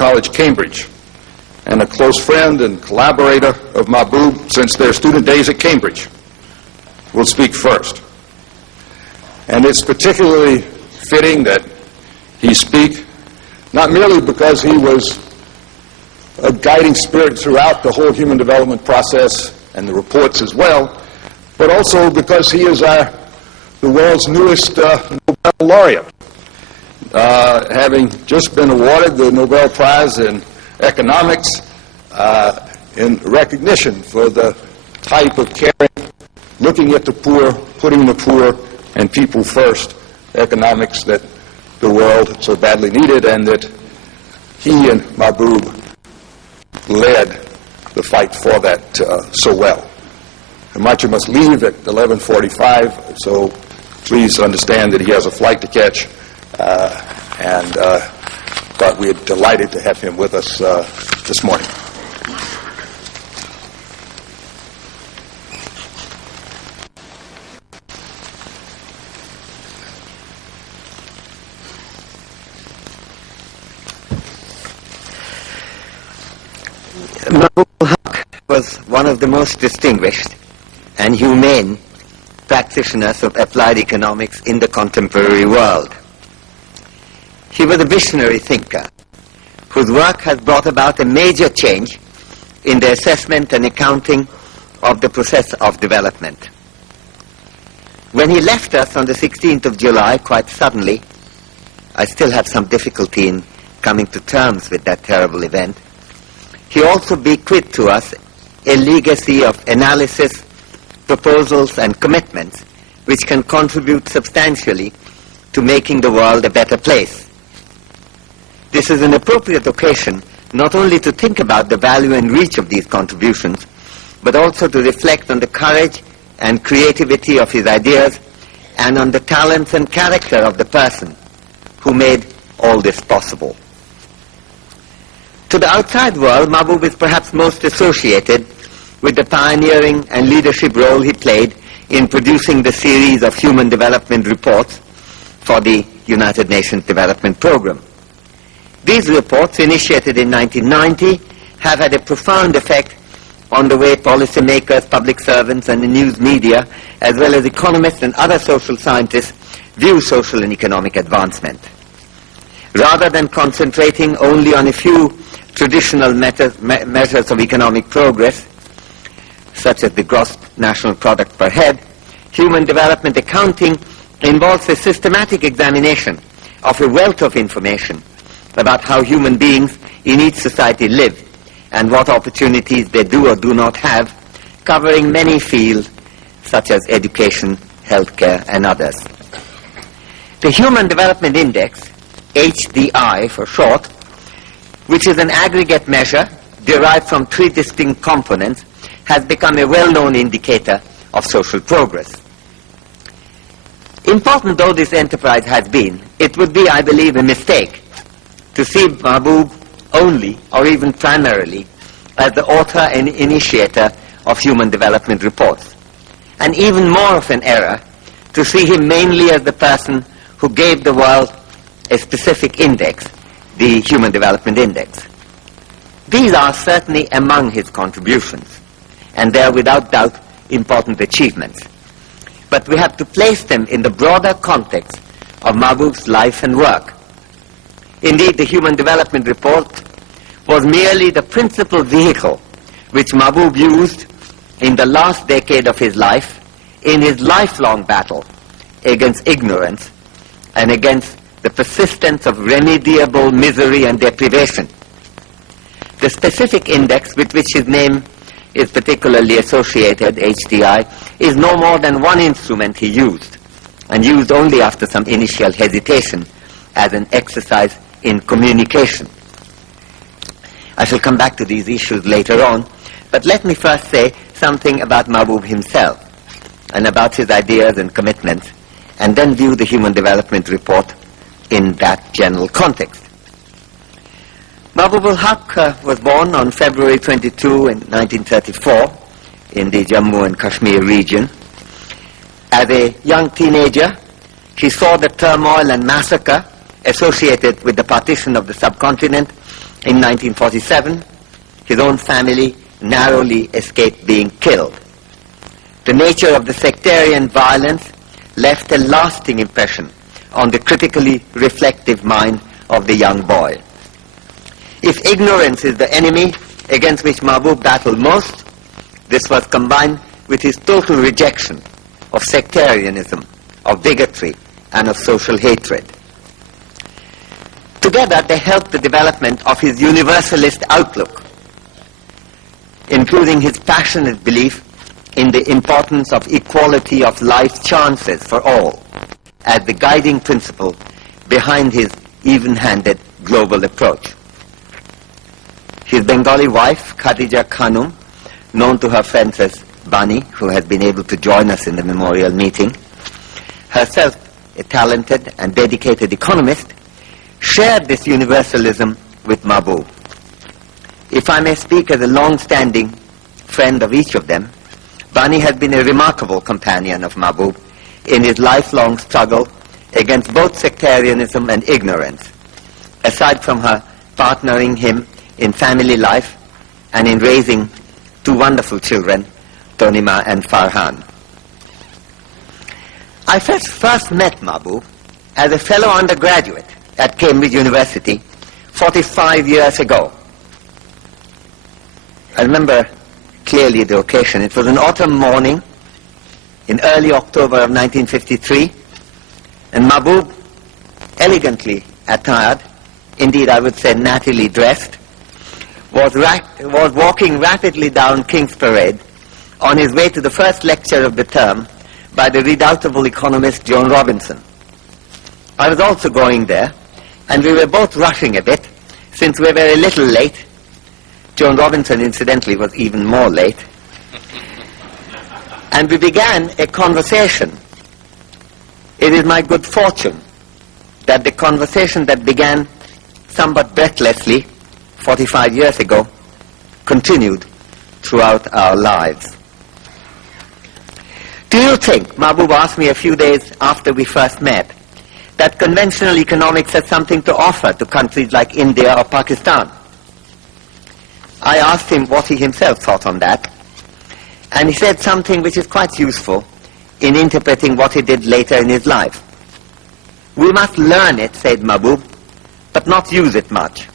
College, Cambridge, and a close friend and collaborator of Mahbub since their student days at Cambridge, will speak first. And it's particularly fitting that he speak not merely because he was a guiding spirit throughout the whole human development process and the reports as well, but also because he is the world's newest Nobel laureate, having just been awarded the Nobel Prize in Economics in recognition for the type of caring, looking at the poor, putting the poor and people first economics that the world so badly needed, and that he and Mahbub led the fight for that so well. Hamachi must leave at 11:45, so please understand that he has a flight to catch, but we're delighted to have him with us this morning. Dr Haq was one of the most distinguished and humane practitioners of applied economics in the contemporary world. He was a visionary thinker whose work has brought about a major change in the assessment and accounting of the process of development. When he left us on the 16th of July, quite suddenly, I still have some difficulty in coming to terms with that terrible event, he also bequeathed to us a legacy of analysis, proposals, and commitments which can contribute substantially to making the world a better place. This is an appropriate occasion not only to think about the value and reach of these contributions, but also to reflect on the courage and creativity of his ideas and on the talents and character of the person who made all this possible. To the outside world, Mahbub is perhaps most associated with the pioneering and leadership role he played in producing the series of human development reports for the United Nations Development Program. These reports, initiated in 1990, have had a profound effect on the way policymakers, public servants, and the news media, as well as economists and other social scientists, view social and economic advancement. Rather than concentrating only on a few traditional measures of economic progress, such as the gross national product per head, human development accounting involves a systematic examination of a wealth of information about how human beings in each society live and what opportunities they do or do not have, covering many fields such as education, healthcare, and others. The Human Development Index, HDI for short, which is an aggregate measure derived from three distinct components, has become a well-known indicator of social progress. Important though this enterprise has been, it would be, I believe, a mistake to see Mahbub only, or even primarily, as the author and initiator of human development reports. And even more of an error to see him mainly as the person who gave the world a specific index, the Human Development Index. These are certainly among his contributions, and they are without doubt important achievements. But we have to place them in the broader context of Mahbub's life and work. Indeed, the Human Development Report was merely the principal vehicle which Mahbub used in the last decade of his life in his lifelong battle against ignorance and against the persistence of remediable misery and deprivation. The specific index with which his name is particularly associated, HDI, is no more than one instrument he used, and used only after some initial hesitation as an exercise in communication. I shall come back to these issues later on, but let me first say something about Mahbub himself and about his ideas and commitments, and then view the Human Development Report in that general context. Mahbub Haq was born on February 22 in 1934 in the Jammu and Kashmir region. As a young teenager, he saw the turmoil and massacre associated with the partition of the subcontinent In 1947, his own family narrowly escaped being killed. The nature of the sectarian violence left a lasting impression on the critically reflective mind of the young boy. If ignorance is the enemy against which Mahbub battled most, this was combined with his total rejection of sectarianism, of bigotry, and of social hatred. Together, they helped the development of his universalist outlook, including his passionate belief in the importance of equality of life chances for all as the guiding principle behind his even-handed global approach. His Bengali wife, Khadija Khanum, known to her friends as Bani, who has been able to join us in the memorial meeting, herself a talented and dedicated economist, shared this universalism with Mahbub. If I may speak as a long-standing friend of each of them, Bani has been a remarkable companion of Mahbub in his lifelong struggle against both sectarianism and ignorance, aside from her partnering him in family life and in raising two wonderful children, Tonima and Farhan. I first met Mahbub as a fellow undergraduate at Cambridge University 45 years ago. I remember clearly the occasion. It was an autumn morning in early October of 1953, and Mahbub, elegantly attired, indeed I would say nattily dressed, was walking rapidly down King's Parade on his way to the first lecture of the term by the redoubtable economist Joan Robinson. I was also going there, and we were both rushing a bit, since we were a little late. Joan Robinson, incidentally, was even more late. And we began a conversation. It is my good fortune that the conversation that began somewhat breathlessly 45 years ago continued throughout our lives. Do you think, Mahbub asked me a few days after we first met, that conventional economics has something to offer to countries like India or Pakistan? I asked him what he himself thought on that, and he said something which is quite useful in interpreting what he did later in his life. We must learn it, said Mahbub, but not use it much.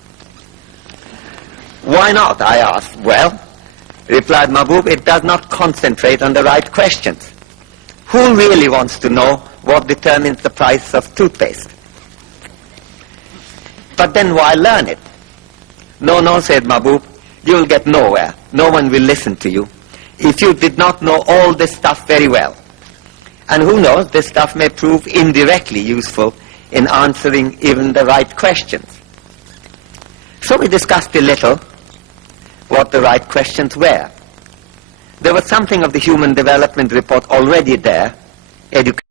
Why not, I asked. Well, replied Mahbub, it does not concentrate on the right questions. Who really wants to know what determines the price of toothpaste? But then why learn it? No, said Mahbub, you will get nowhere. No one will listen to you if you did not know all this stuff very well. And who knows, this stuff may prove indirectly useful in answering even the right questions. So we discussed a little what the right questions were. There was something of the Human Development Report already there, education.